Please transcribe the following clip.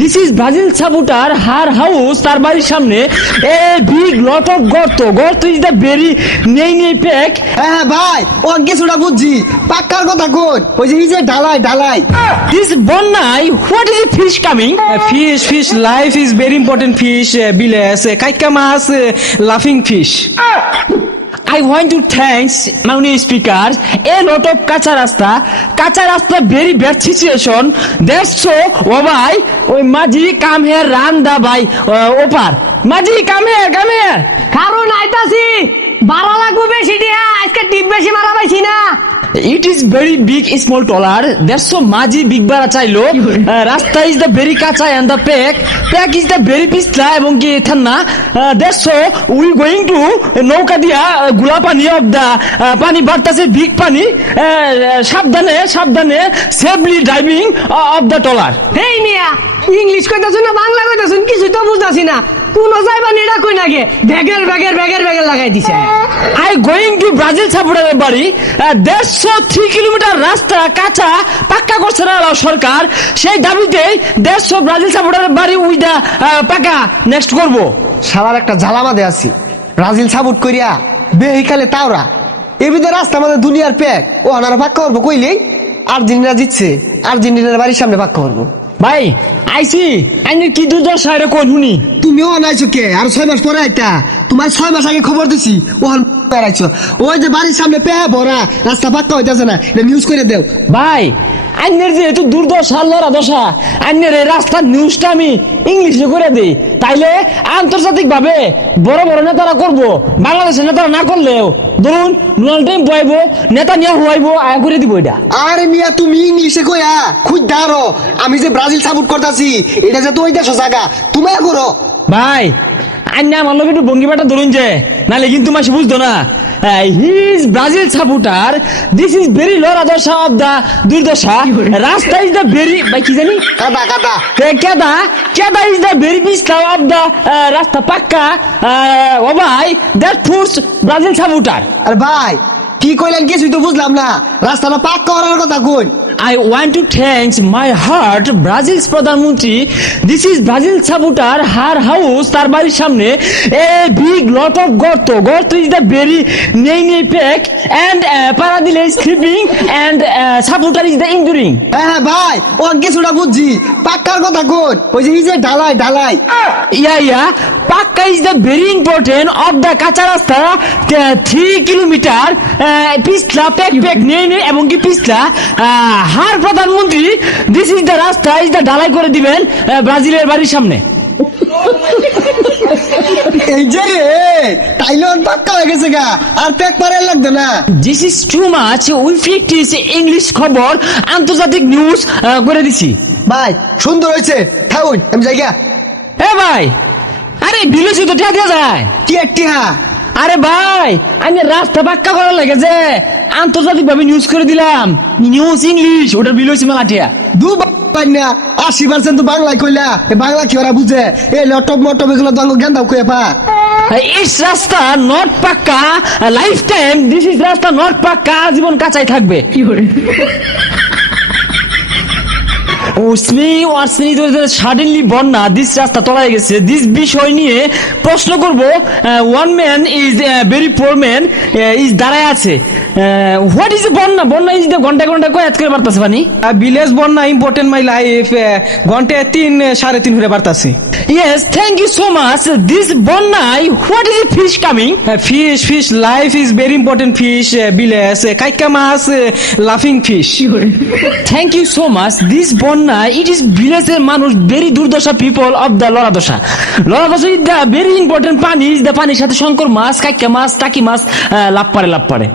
This is Brazil supporter her house, তার বাড়ির সামনে এ বিগ লট অফ গর্ত ইজ দ্য ভেরি নেই প্যাক। হ্যাঁ ভাই, ও কিছুটা বুঝছি, পাক্কার কথা কোন, ওই যে এই যে ঢালাই। দিস বন্যায় what is a fish coming? Fish. Life is very important. Fish, biles, kaikka mas, laughing fish. I want to thanks Mauney speakers. A lot of kacha rasta very bad situation. That's so. Oh bhai, ওই মাঝি come here, run the bhai ওপার। মাঝি come here. কারণ আইতাছি বাড়া লাগবে বেশি দিয়া, আজকে টিপ বেশি মারা পাইছি না। It is very big small dollar. That's so Majhi big বাড়া চাইলো। রাস্তা is the very কাঁচা and the pack is the very পিছলা এবং কি ঠান্ডা। That's so we going to নৌকা দিয়া গুলা পানি of the পানি বাড়তাছে big পানি। সাবধানে safely driving of the dollar. হেই মিয়া, ইংলিশ কইতাছুন না বাংলা কইতাছুন কিছু তো বুঝতাছি না। কোন যাইবা নেড়া কই নাগে ব্যাগের লাগাই দিছে। I going to Brazil সাপোর্টারের বাড়ি। That's so 3 কিলোমিটার রাস্তা কাঁচা পাক্কা করছে না সরকার, সেই দাবিতে that's so ব্রাজিল সাপোর্টারের বাড়ি উইদা পাকা নেক্সট করব। শালার একটা ঝালামাদে আছি, ব্রাজিল সাপোর্ট করিয়া বেহিকালে তাওরা এবিদের রাস্তা আমাদের দুনিয়ার প্যাক, ও আনারা পাক্কা করবো কইলেই আর্জেন্টিনা জিতছে, আর্জেন্টিনার বাড়ির সামনে পাক্কা করবো। ভাই আইছি, আইনের কি দুর্দশা এটা কোন শুনি। তুমিও আনাইছো কে? আর 6 মাস পরে আইতা, তোমার 6 মাস আগে খবর দিছি, ওখান আইছো, ওই যে বাড়ির সামনে পেয়ে ভরা রাস্তা পাক্কা হইতাছে না, এটা নিউজ করে দেও। ভাই আইনের যেহেতু দুর্দশা লড়া দশা, আইনের এই রাস্তার নিউজটা আমি ইংলিশে করে দিই, তাইলে আন্তর্জাতিক ভাবে বড় নেতারা করব, বাংলাদেশের নেতারা না করলেও ধরুন ডোনাল্ড ট্রাম্প বইব, নেতা নিয়ে হুয়াইব, আয়া করে দিব এটা। আরে মিয়া তুমি ইংলিশে কইয়া খুদ দাঁড়ো, আমি যে ব্রাজিল সাপোর্ট করতেছি এটা যে তো ওই দেশ জায়গা, তুমি করো। ভাই আইনা আমার লোক একটু ভঙ্গিমাটা ধরুন যে, নাহলে কিন্তু মাসে বুঝতো না। He is Brazil supporter. This is very লড়া দশা of the দুর্দশা। রাস্তা is the very ভাই কি জানি কাদা কেদা is the very পিছলা of the রাস্তা পাক্কা। ও ভাই that puts Brazil supporter. আর ভাই কি কইলেন কিছুই তো বুঝলাম না, রাস্তাটা পাক্কা করার কথা কই। I want to thanks my heart Brazil's প্রধানমন্ত্রী। This is Brazil supporter her house, তার বাড়ির সামনে a big lot of গর্ত is the very নেই pack and Paradile is sleeping and supporter is the enduring. হ্যাঁ ভাই, ও কিছুটা বুঝছি, পাক্কার কথা কই, ওই যে এই যে ঢালাই। Yeah, পাক্কা is the very important of the কাঁচা রাস্তা 3 কিলোমিটার পিছলা প্যাক নেই এবং কি পিছলা হার প্রধানমন্ত্রী। দিস ইজ দ্য রাস্তা ইজ দ্য ঢালাই করে দিবেন ব্রাজিলের বাড়ির সামনে। এই যে রে তাইলে পাক্কা হয়ে গেছে গা, আর প্যাক পারে লাগবে না। This is too much, we practice English খবর আন্তর্জাতিক নিউজ করে দিছি। ভাই সুন্দর হয়েছে, থাউন আমি যাইগা। এ ভাই, আরে বিলেছি তো টিয়া দেওয়া যায় কি একটি হ্যাঁ। আরে ভাই আমি রাস্তা পাক্কা করার লাগে যে আন্তর্জাতিক ভাবে নিউজ করে দিলাম, নিউজ ইংলিশ, ওটার বিল হয়েছে মেলাটিয়া। 80% তো বাংলায় কইলা, বাংলা কি ওরা বুঝে? এই লটপ মটপ এগুলো তো গেন্দাও কয়ে পা। ইস রাস্তা নট পাক্কা লাইফ টাইম, দিস ইজ রাস্তা নট পাক্কা, জীবন কাঁচাই থাকবে। সাডেনলি বন্যা, দিস রাস্তা তলায় গেছে, দিস বিষয় নিয়ে প্রশ্ন করব। One man is very poor man is দাঁড়ায় আছে। হোয়াট ইজ বন্যা ইজ দ্য ঘন্টা কয় করে বাড়তেছে পানি। Village বন্যা ইম্পর্টেন্ট মাই লাইফ, ঘন্টায় 3-3.5 হয়ে বাড়তাছি। Yes, thank you so much. This বন্যায় what is the fish coming? Fish. Life is very important. Fish, biles, kaikka mas, laughing fish. Thank you so much. This বন্যা it is villageর মানুষ very দুর্দশা people of the লড়া দশা is the very important পানি is the পানির সাথে শঙ্কর মাছ, কাইকা মাছ, টাকি মাছ লাভ পারে।